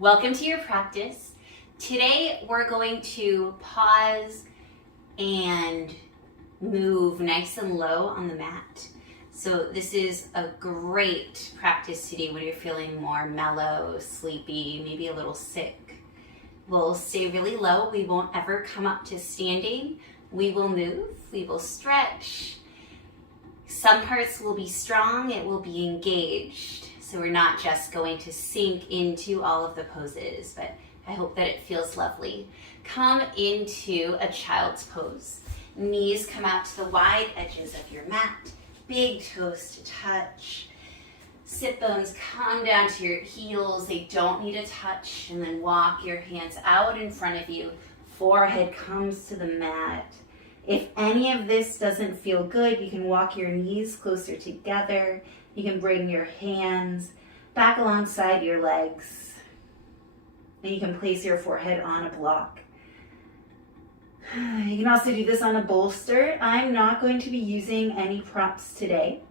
Welcome to your practice. Today we're going to pause and move nice and low on the mat. So this is a great practice today when you're feeling more mellow, sleepy, maybe a little sick. We'll stay really low. We won't ever come up to standing. We will move, we will stretch. Some parts will be strong, it will be engaged. So we're not just going to sink into all of the poses, but I hope that it feels lovely. Come into a child's pose. Knees come out to the wide edges of your mat. Big toes to touch. Sit bones come down to your heels. They don't need to touch. And then walk your hands out in front of you. Forehead comes to the mat. If any of this doesn't feel good, you can walk your knees closer together. You can bring your hands back alongside your legs. And you can place your forehead on a block. You can also do this on a bolster. I'm not going to be using any props today,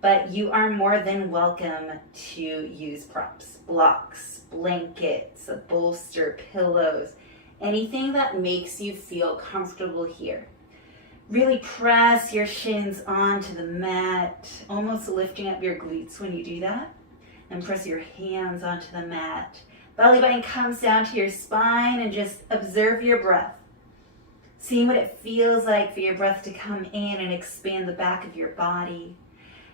but you are more than welcome to use props. Blocks, blankets, a bolster, pillows, anything that makes you feel comfortable here. Really press your shins onto the mat, almost lifting up your glutes when you do that. And press your hands onto the mat. Belly button comes down to your spine and just observe your breath. Seeing what it feels like for your breath to come in and expand the back of your body.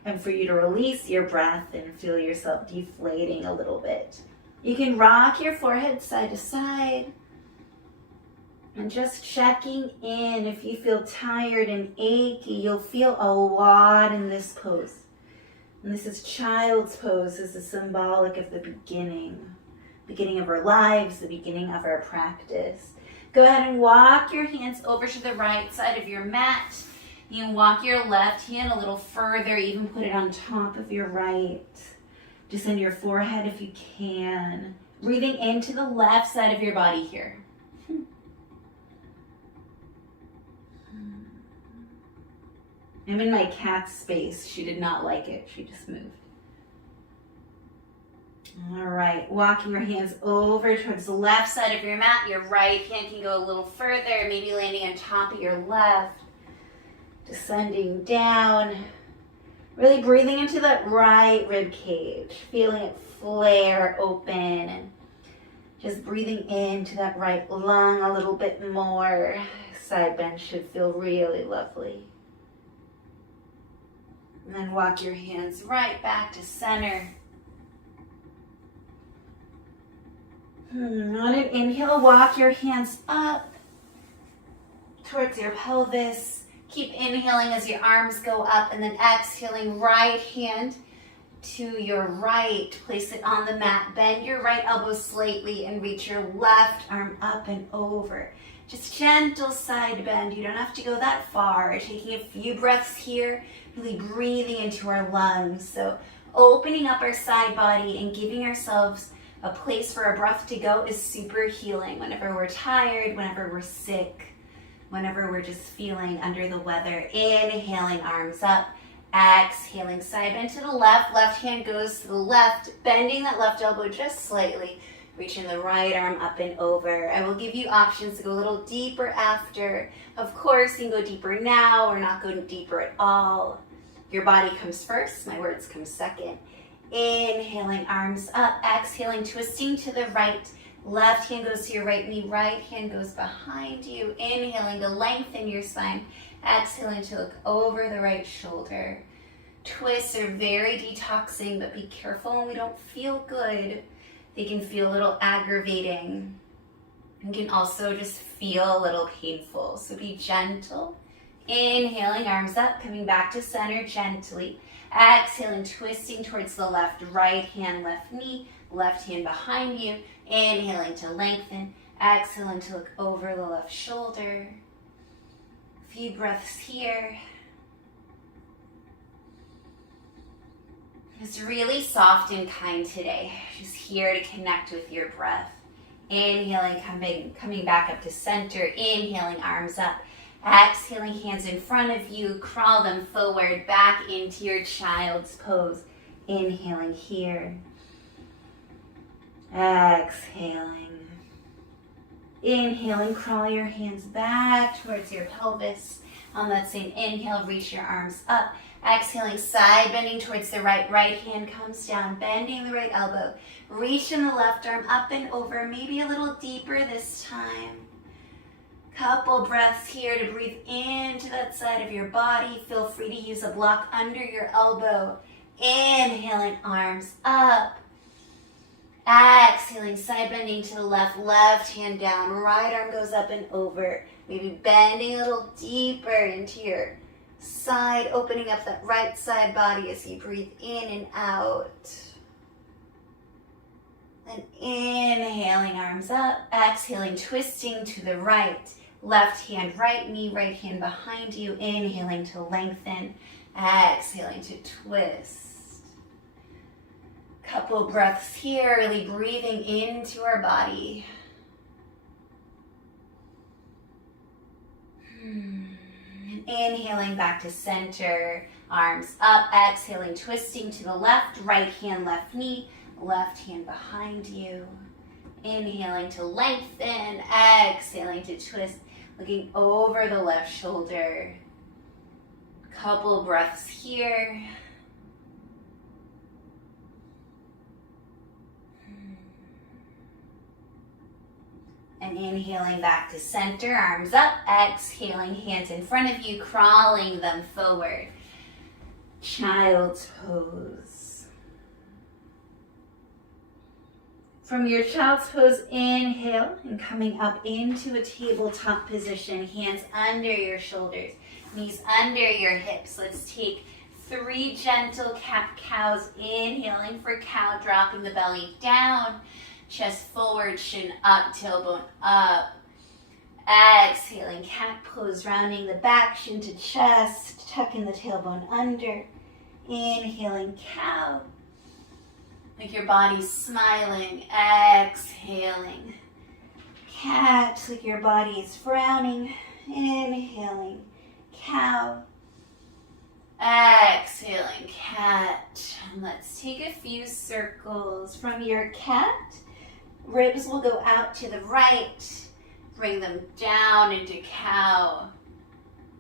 And for you to release your breath and feel yourself deflating a little bit. You can rock your forehead side to side. And just checking in. If you feel tired and achy, you'll feel a lot in this pose. And this is child's pose. This is symbolic of the beginning of our lives, the beginning of our practice. Go ahead and walk your hands over to the right side of your mat. You can walk your left hand a little further, even put it on top of your right. Descend your forehead if you can. Breathing into the left side of your body here. I'm in my cat's space. She did not like it. She just moved. All right, walking your hands over towards the left side of your mat. Your right hand can go a little further, maybe landing on top of your left. Descending down. Really breathing into that right rib cage. Feeling it flare open. And just breathing into that right lung a little bit more. Side bend should feel really lovely. And then walk your hands right back to center. On an inhale, walk your hands up towards your pelvis. Keep inhaling as your arms go up and then exhaling, right hand to your right. Place it on the mat. Bend your right elbow slightly and reach your left arm up and over. Just gentle side bend. You don't have to go that far. Taking a few breaths here, really breathing into our lungs. So opening up our side body and giving ourselves a place for our breath to go is super healing. Whenever we're tired, whenever we're sick, whenever we're just feeling under the weather. Inhaling, arms up. Exhaling, side bend to the left. Left hand goes to the left, bending that left elbow just slightly. Reaching the right arm up and over. I will give you options to go a little deeper after. Of course, you can go deeper now or not go deeper at all. Your body comes first, my words come second. Inhaling, arms up. Exhaling, twisting to the right. Left hand goes to your right knee. Right hand goes behind you. Inhaling to lengthen your spine. Exhaling to look over the right shoulder. Twists are very detoxing, but be careful when we don't feel good. They can feel a little aggravating and can also just feel a little painful. So be gentle. Inhaling, arms up, coming back to center gently. Exhaling, twisting towards the left, right hand, left knee, left hand behind you. Inhaling to lengthen. Exhaling to look over the left shoulder. A few breaths here. It's really soft and kind today. Just here to connect with your breath. Inhaling, coming back up to center. Inhaling, arms up. Exhaling, hands in front of you. Crawl them forward, back into your child's pose. Inhaling here. Exhaling. Inhaling, crawl your hands back towards your pelvis. On that same inhale, reach your arms up. Exhaling, side bending towards the right. Right hand comes down, bending the right elbow. Reaching the left arm up and over, maybe a little deeper this time. Couple breaths here to breathe into that side of your body. Feel free to use a block under your elbow. Inhaling, arms up. Exhaling, side bending to the left, left hand down, right arm goes up and over. Maybe bending a little deeper into your side, opening up that right side body as you breathe in and out. And inhaling, arms up. Exhaling, twisting to the right. Left hand, right knee, right hand behind you. Inhaling to lengthen. Exhaling to twist. Couple breaths here, really breathing into our body. Inhaling back to center, arms up, exhaling, twisting to the left, right hand, left knee, left hand behind you. Inhaling to lengthen, exhaling to twist, looking over the left shoulder. Couple breaths here. And inhaling back to center, arms up, exhaling, hands in front of you, crawling them forward. Child's pose. From your child's pose, inhale and coming up into a tabletop position, hands under your shoulders, knees under your hips. Let's take 3 gentle cat-cows, inhaling for cow, dropping the belly down. Chest forward, shin up, tailbone up. Exhaling, cat pose, rounding the back, shin to chest, tucking the tailbone under. Inhaling, cow. Like your body's smiling. Exhaling, cat, like your body is frowning. Inhaling, cow. Exhaling, cat. And let's take a few circles. From your cat, ribs will go out to the right. Bring them down into cow.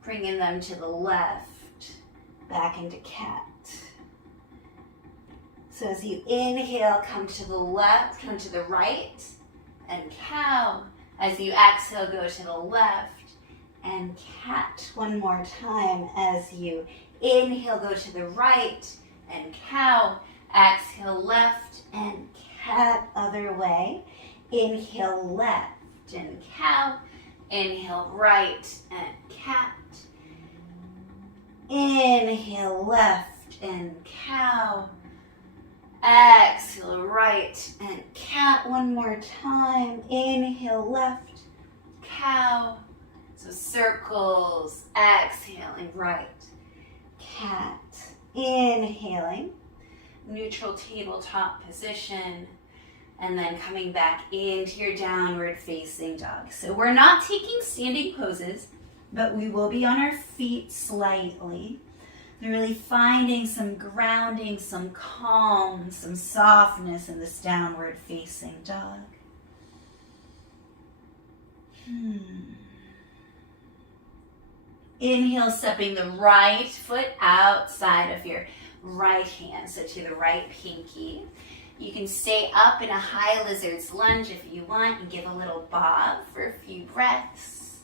Bringing them to the left. Back into cat. So as you inhale, come to the left, come to the right, and cow. As you exhale, go to the left, and cat. One more time. As you inhale, go to the right, and cow. Exhale, left, and cat, other way. Inhale, left and cow. Inhale, right and cat. Inhale, left and cow. Exhale, right and cat. One more time. Inhale, left, cow. So circles. Exhaling, right, cat. Inhaling. Neutral tabletop position, and then coming back into your downward facing dog. So we're not taking standing poses, but we will be on our feet slightly. They're really finding some grounding, some calm, some softness in this downward facing dog. Inhale, stepping the right foot outside of your right hand, so to the right pinky. You can stay up in a high lizard's lunge if you want and give a little bob for a few breaths.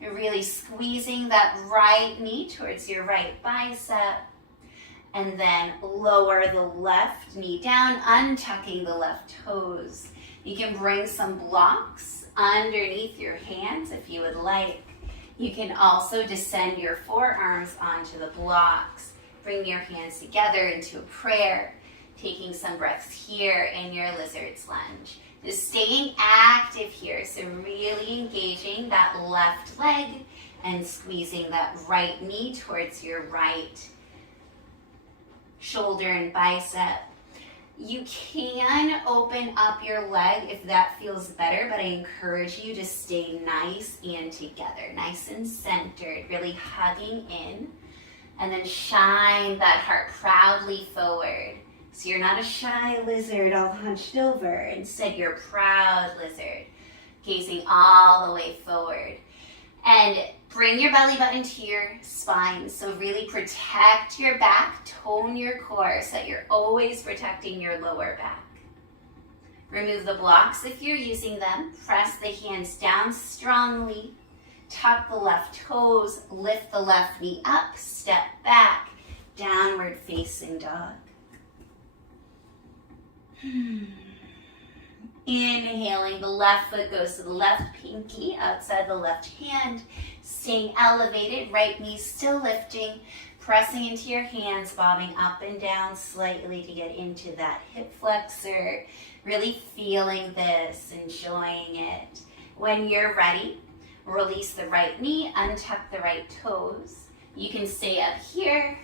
You're really squeezing that right knee towards your right bicep, and then lower the left knee down, untucking the left toes. You can bring some blocks underneath your hands if you would like. You can also descend your forearms onto the blocks. Bring your hands together into a prayer, taking some breaths here in your lizard's lunge. Just staying active here, so really engaging that left leg and squeezing that right knee towards your right shoulder and bicep. You can open up your leg if that feels better, but I encourage you to stay nice and together, nice and centered, really hugging in. And then shine that heart proudly forward. So you're not a shy lizard all hunched over. Instead, you're a proud lizard, gazing all the way forward. And bring your belly button to your spine. So really protect your back, tone your core so that you're always protecting your lower back. Remove the blocks if you're using them. Press the hands down strongly. Tuck the left toes, lift the left knee up, step back, downward facing dog. Inhaling, the left foot goes to the left pinky outside the left hand, staying elevated, right knee still lifting, pressing into your hands, bobbing up and down slightly to get into that hip flexor, really feeling this, enjoying it. When you're ready, release the right knee, untuck the right toes. You can stay up here.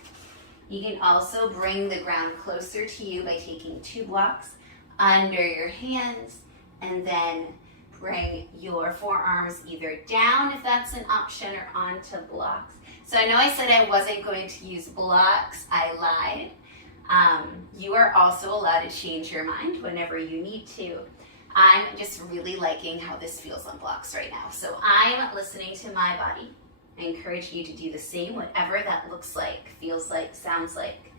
You can also bring the ground closer to you by taking 2 blocks under your hands, and then bring your forearms either down if that's an option or onto blocks. So I know I said I wasn't going to use blocks. I lied. You are also allowed to change your mind whenever you need to. I'm just really liking how this feels on blocks right now. So I'm listening to my body. I encourage you to do the same, whatever that looks like, feels like, sounds like.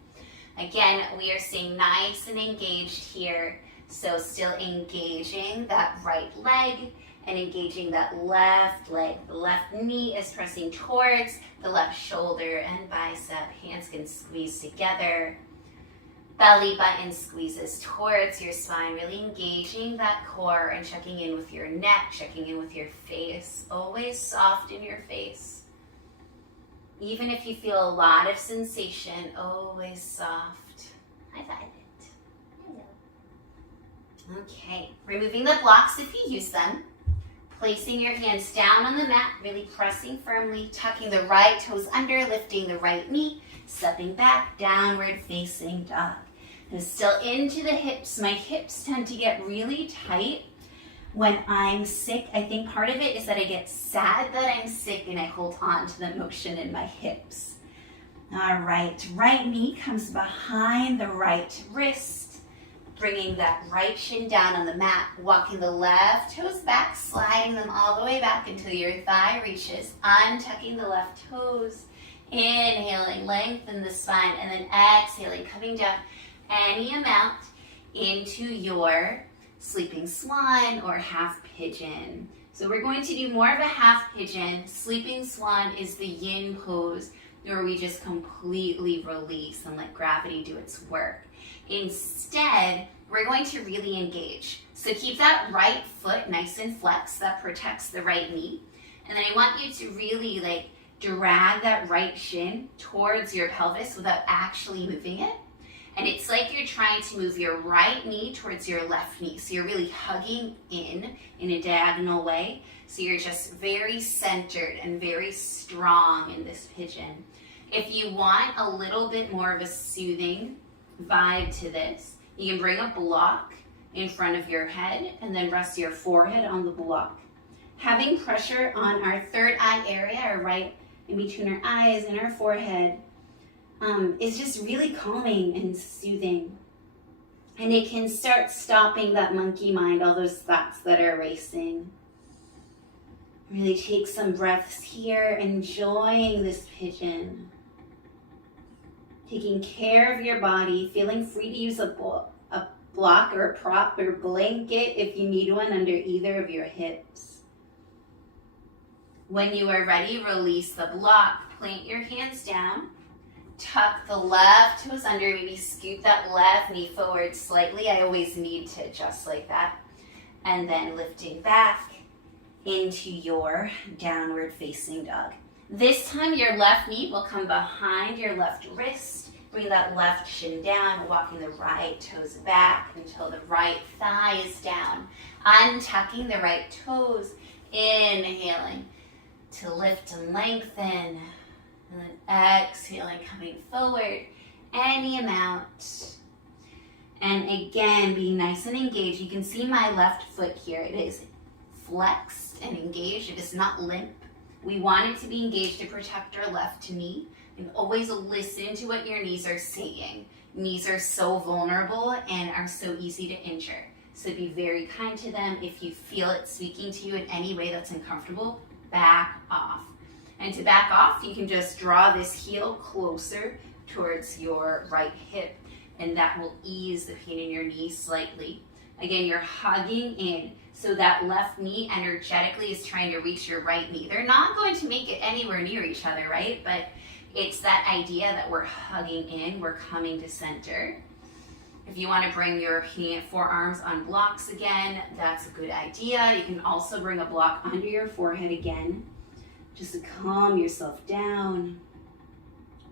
Again, we are staying nice and engaged here. So still engaging that right leg and engaging that left leg. The left knee is pressing towards the left shoulder and bicep. Hands can squeeze together. Belly button squeezes towards your spine, really engaging that core and checking in with your neck, checking in with your face. Always soft in your face. Even if you feel a lot of sensation, always soft. High five it. Hello. Okay, removing the blocks if you use them. Placing your hands down on the mat, really pressing firmly, tucking the right toes under, lifting the right knee, stepping back, downward facing dog. And still into the hips. My hips tend to get really tight when I'm sick. I think part of it is that I get sad that I'm sick and I hold on to the motion in my hips. All right, right knee comes behind the right wrist, bringing that right shin down on the mat, walking the left toes back, sliding them all the way back until your thigh reaches, untucking the left toes, inhaling, lengthen the spine, and then exhaling, coming down any amount into your sleeping swan or half pigeon. So we're going to do more of a half pigeon. Sleeping swan is the yin pose where we just completely release and let gravity do its work. Instead, we're going to really engage. So keep that right foot nice and flexed. That protects the right knee. And then I want you to really drag that right shin towards your pelvis without actually moving it. And it's like you're trying to move your right knee towards your left knee. So you're really hugging in a diagonal way. So you're just very centered and very strong in this pigeon. If you want a little bit more of a soothing vibe to this, you can bring a block in front of your head and then rest your forehead on the block. Having pressure on our third eye area, or right in between our eyes and our forehead, is just really calming and soothing. And it can start stopping that monkey mind, all those thoughts that are racing. Really take some breaths here, enjoying this pigeon. Taking care of your body, feeling free to use a block or a prop or blanket if you need one under either of your hips. When you are ready, release the block. Plant your hands down. Tuck the left toes under, maybe scoot that left knee forward slightly. I always need to adjust like that. And then lifting back into your downward facing dog. This time your left knee will come behind your left wrist. Bring that left shin down, walking the right toes back until the right thigh is down. Untucking the right toes, inhaling to lift and lengthen. And then exhaling, coming forward, any amount. And again, be nice and engaged. You can see my left foot here. It is flexed and engaged. It is not limp. We want it to be engaged to protect our left knee. And always listen to what your knees are saying. Knees are so vulnerable and are so easy to injure. So be very kind to them. If you feel it speaking to you in any way that's uncomfortable, back off. And to back off, you can just draw this heel closer towards your right hip, and that will ease the pain in your knee slightly. Again, you're hugging in, so that left knee energetically is trying to reach your right knee. They're not going to make it anywhere near each other, right? But it's that idea that we're hugging in, we're coming to center. If you want to bring your forearms on blocks again, that's a good idea. You can also bring a block under your forehead again, just to calm yourself down.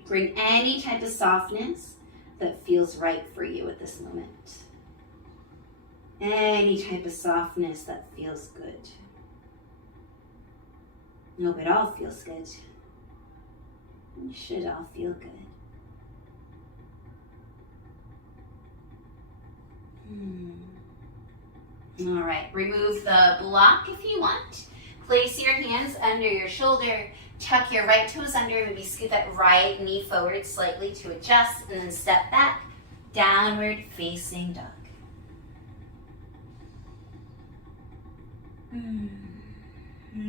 Bring any type of softness that feels right for you at this moment. Any type of softness that feels good. Nope, it all feels good. It should all feel good. All right, remove the block if you want. Place your hands under your shoulder. Tuck your right toes under, maybe scoot that right knee forward slightly to adjust, and then step back, downward facing dog.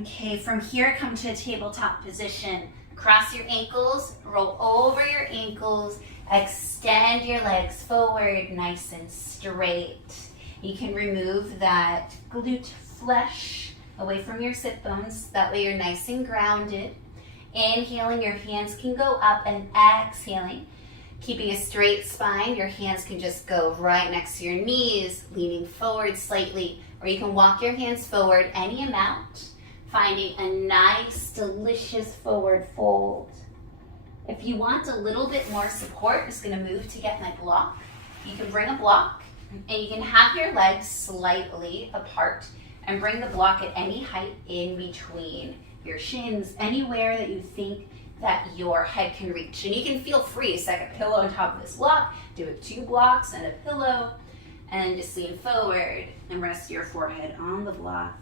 Okay, from here, come to a tabletop position. Cross your ankles, roll over your ankles, extend your legs forward, nice and straight. You can remove that glute flesh away from your sit bones. That way you're nice and grounded. Inhaling, your hands can go up, and exhaling, keeping a straight spine, your hands can just go right next to your knees, leaning forward slightly, or you can walk your hands forward any amount, finding a nice, delicious forward fold. If you want a little bit more support, I'm just going to move to get my block. You can bring a block, and you can have your legs slightly apart and bring the block at any height in between your shins, anywhere that you think that your head can reach. And you can feel free to set a pillow on top of this block, do it 2 blocks and a pillow, and just lean forward and rest your forehead on the block.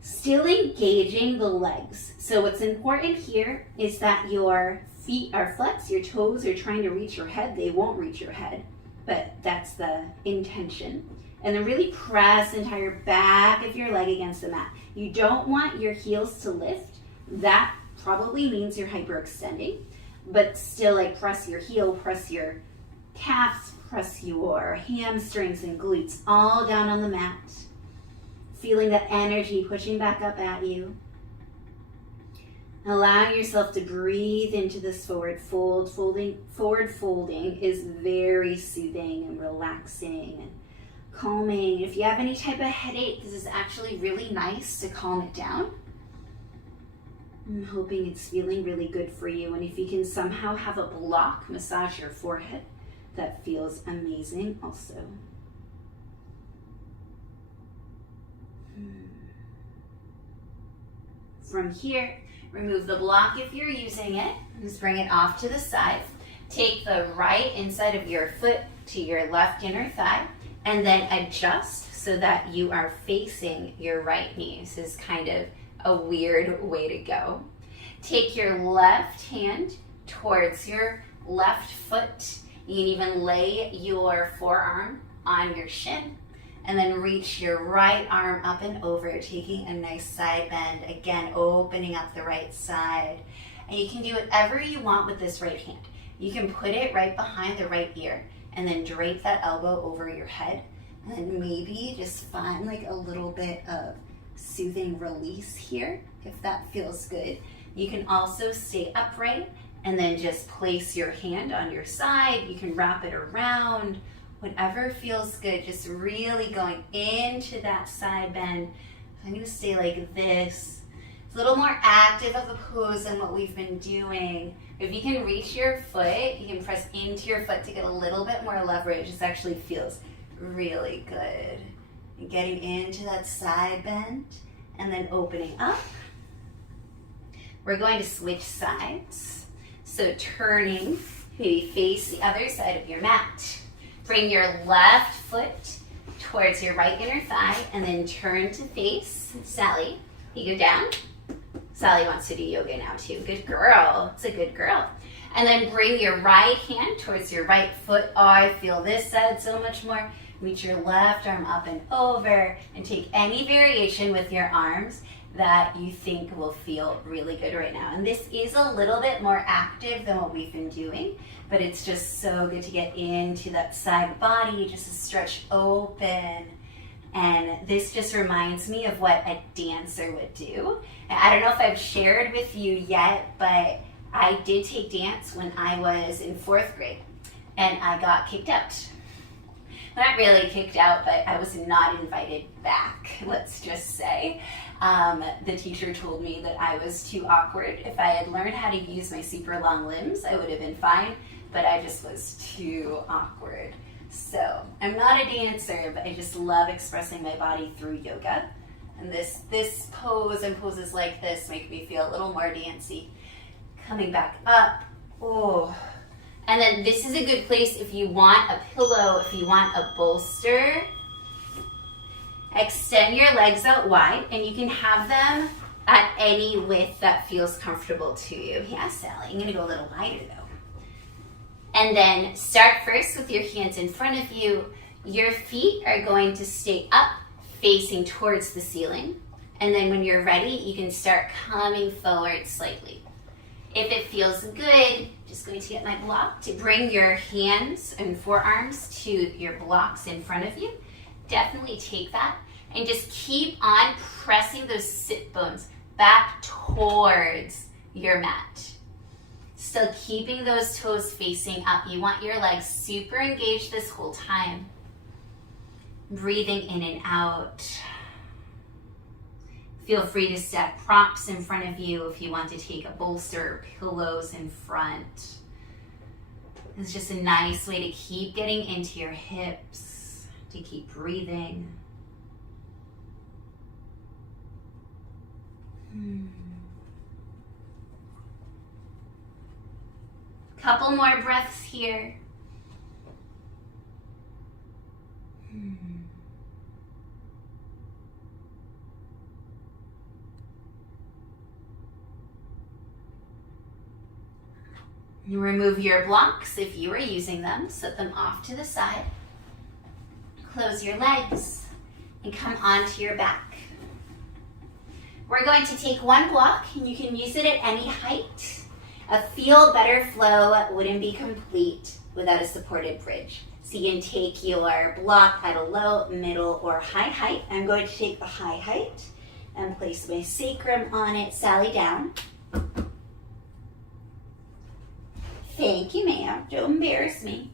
Still engaging the legs. So what's important here is that your feet are flexed, your toes are trying to reach your head. They won't reach your head, but that's the intention. And then really press the entire back of your leg against the mat. You don't want your heels to lift. That probably means you're hyperextending, but still, like, press your heel, press your calves, press your hamstrings and glutes all down on the mat. Feeling that energy pushing back up at you. Allowing yourself to breathe into this forward fold. Forward folding is very soothing and relaxing and calming. If you have any type of headache, this is actually really nice to calm it down. I'm hoping it's feeling really good for you. And if you can somehow have a block, massage your forehead. That feels amazing also. From here, remove the block if you're using it. Just bring it off to the side. Take the right inside of your foot to your left inner thigh, and then adjust so that you are facing your right knee. This is kind of a weird way to go. Take your left hand towards your left foot. You can even lay your forearm on your shin, and then reach your right arm up and over, taking a nice side bend. Again, opening up the right side. And you can do whatever you want with this right hand. You can put it right behind the right ear and then drape that elbow over your head. And maybe just find like a little bit of soothing release here, if that feels good. You can also stay upright and then just place your hand on your side. You can wrap it around. Whatever feels good, just really going into that side bend. I'm going to stay like this. It's a little more active of a pose than what we've been doing. If you can reach your foot, you can press into your foot to get a little bit more leverage. This actually feels really good. And getting into that side bend and then opening up. We're going to switch sides. So turning, maybe face the other side of your mat. Bring your left foot towards your right inner thigh and then turn to face Sally. You go down Sally wants to do yoga now too. Good girl. It's a good girl. And then bring your right hand towards your right foot. Oh, I feel this side so much more. Reach your left arm up and over, and take any variation with your arms that you think will feel really good right now. And this is a little bit more active than what we've been doing, but it's just so good to get into that side body, just to stretch open. And this just reminds me of what a dancer would do. And I don't know if I've shared with you yet, but I did take dance when I was in 4th grade, and I got kicked out. Not really kicked out, but I was not invited back, let's just say. The teacher told me that I was too awkward. If I had learned how to use my super long limbs, I would have been fine, but I just was too awkward. So I'm not a dancer, but I just love expressing my body through yoga. And this pose and poses like this make me feel a little more dancey. Coming back up. Oh. And then this is a good place if you want a pillow, if you want a bolster. Extend your legs out wide, and you can have them at any width that feels comfortable to you. Yeah, Sally, I'm gonna go a little wider though. And then start first with your hands in front of you. Your feet are going to stay up, facing towards the ceiling. And then when you're ready, you can start coming forward slightly. If it feels good, just going to get my block to bring your hands and forearms to your blocks in front of you. Definitely take that and just keep on pressing those sit bones back towards your mat. Still keeping those toes facing up. You want your legs super engaged this whole time. Breathing in and out. Feel free to stack props in front of you if you want to take a bolster or pillows in front. It's just a nice way to keep getting into your hips, to keep breathing. Couple more breaths here. You remove your blocks if you are using them, set them off to the side. Close your legs and come onto your back. We're going to take one block, and you can use it at any height. A feel better flow wouldn't be complete without a supported bridge. So you can take your block at a low, middle, or high height. I'm going to take the high height and place my sacrum on it. Sally, down. Thank you, ma'am. Don't embarrass me.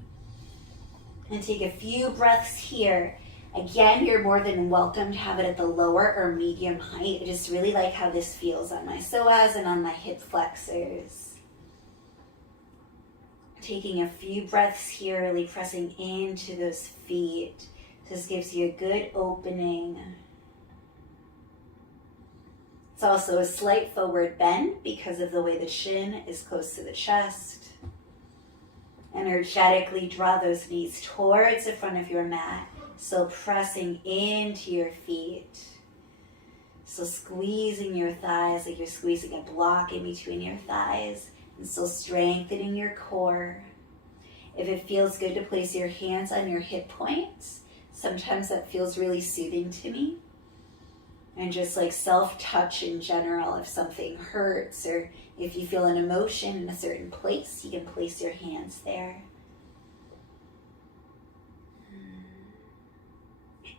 And take a few breaths here. Again, you're more than welcome to have it at the lower or medium height. I just really like how this feels on my psoas and on my hip flexors. Taking a few breaths here, really pressing into those feet. This gives you a good opening. It's also a slight forward bend because of the way the shin is close to the chest. Energetically draw those knees towards the front of your mat. So pressing into your feet. So squeezing your thighs like you're squeezing a block in between your thighs. And still strengthening your core. If it feels good to place your hands on your hip points, sometimes that feels really soothing to me. And just like self-touch in general, if something hurts or if you feel an emotion in a certain place, you can place your hands there.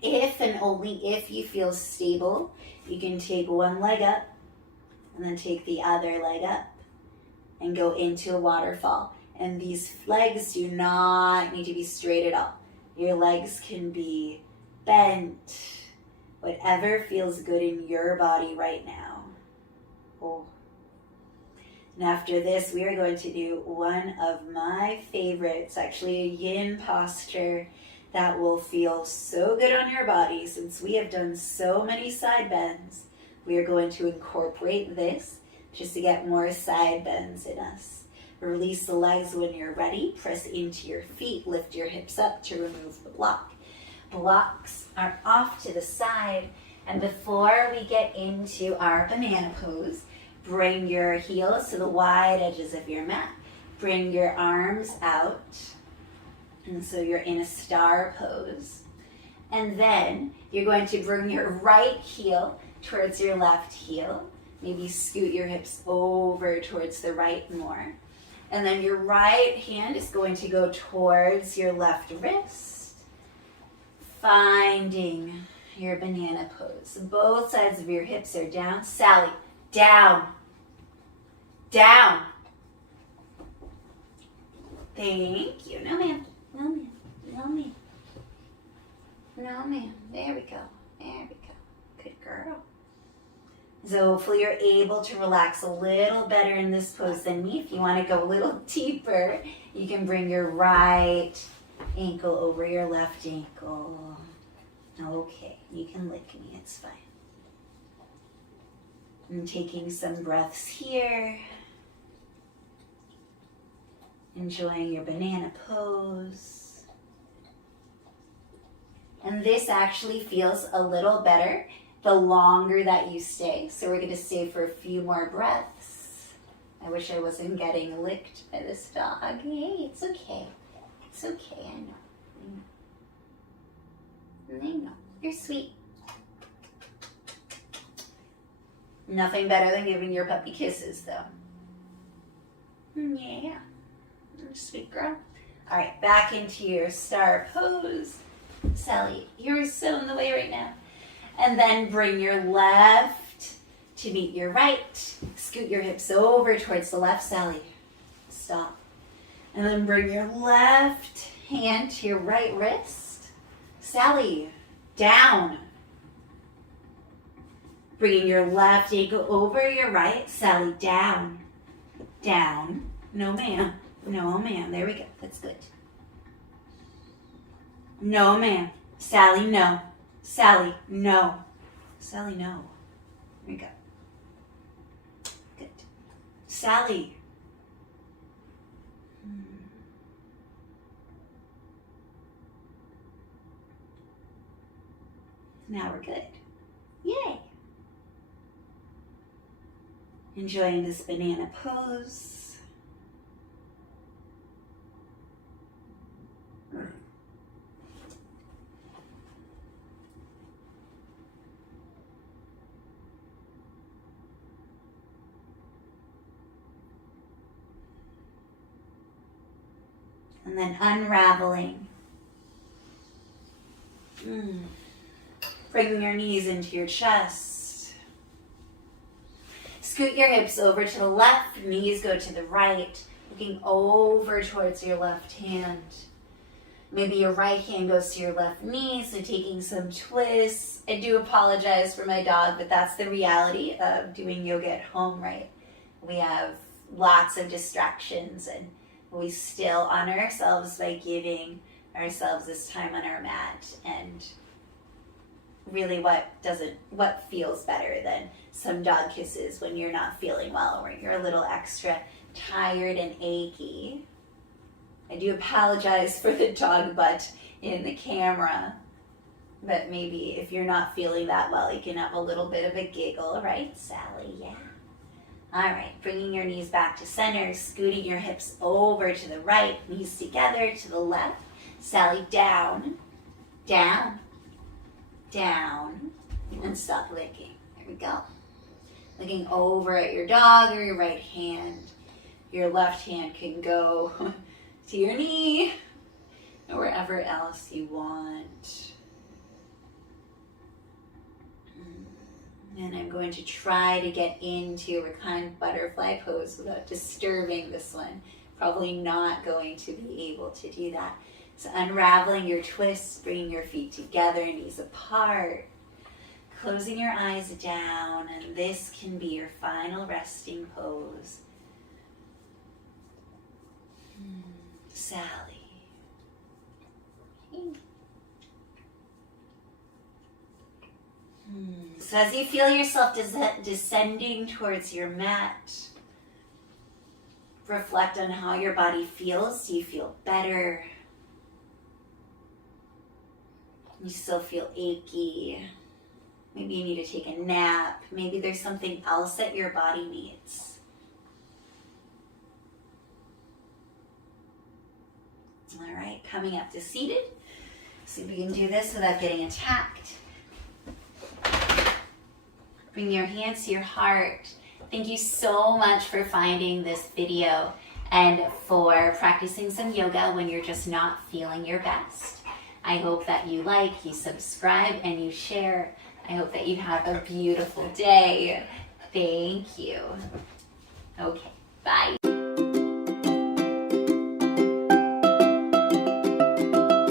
If and only if you feel stable, you can take one leg up and then take the other leg up and go into a waterfall. And these legs do not need to be straight at all. Your legs can be bent. Whatever feels good in your body right now. Oh. And after this, we are going to do one of my favorites, actually a yin posture that will feel so good on your body. Since we have done so many side bends, we are going to incorporate this just to get more side bends in us. Release the legs when you're ready. Press into your feet. Lift your hips up to remove the block. Blocks are off to the side. And before we get into our banana pose, Bring your heels to the wide edges of your mat. Bring your arms out. And so you're in a star pose. And then you're going to bring your right heel towards your left heel. Maybe scoot your hips over towards the right more. And then your right hand is going to go towards your left wrist, finding your banana pose. Both sides of your hips are down. Sally, down, down. Thank you. No, ma'am. No, ma'am. No, ma'am. No, ma'am. There we go. There we go. Good girl. So hopefully you're able to relax a little better in this pose than me. If you want to go a little deeper, you can bring your right ankle over your left ankle. Okay, you can lick me, it's fine. I'm taking some breaths here. Enjoying your banana pose. And this actually feels a little better the longer that you stay. So we're going to stay for a few more breaths. I wish I wasn't getting licked by this dog. Hey, it's okay. It's okay, I know. I know. You're sweet. Nothing better than giving your puppy kisses, though. Yeah. Sweet girl. All right, back into your star pose. Sally, you're so in the way right now. And then bring your left to meet your right. Scoot your hips over towards the left, Sally. Stop. And then bring your left hand to your right wrist. Sally, down. Bringing your left ankle over your right. Sally, down. Down. No, ma'am. No, ma'am. There we go. That's good. No, ma'am. Sally, no. Sally, no. Sally, no. There we go. Good. Sally. Now we're good. Yay. Enjoying this banana pose. And then unraveling. Bringing your knees into your chest. Scoot your hips over to the left, knees go to the right, looking over towards your left hand. Maybe your right hand goes to your left knee, so taking some twists. I do apologize for my dog, but that's the reality of doing yoga at home, right? We have lots of distractions, and we still honor ourselves by giving ourselves this time on our mat. And really what feels better than some dog kisses when you're not feeling well or you're a little extra tired and achy. I do apologize for the dog butt in the camera, but maybe if you're not feeling that well, you can have a little bit of a giggle, right, Sally? Yeah. All right, bringing your knees back to center, scooting your hips over to the right, knees together to the left. Sally, down, down, down, and stop licking. There we go. Looking over at your dog or your right hand. Your left hand can go to your knee or wherever else you want. And I'm going to try to get into a reclined butterfly pose without disturbing this one. Probably not going to be able to do that. So unraveling your twists, bringing your feet together, knees apart, closing your eyes down, and this can be your final resting pose. Sally. So as you feel yourself descending towards your mat, reflect on how your body feels. Do you feel better? You still feel achy? Maybe you need to take a nap. Maybe there's something else that your body needs. All right, coming up to seated. See if we can do this without getting attacked. Bring your hands to your heart. Thank you so much for finding this video and for practicing some yoga when you're just not feeling your best. I hope that you like, you subscribe, and you share. I hope that you have a beautiful day. Thank you. Okay, bye.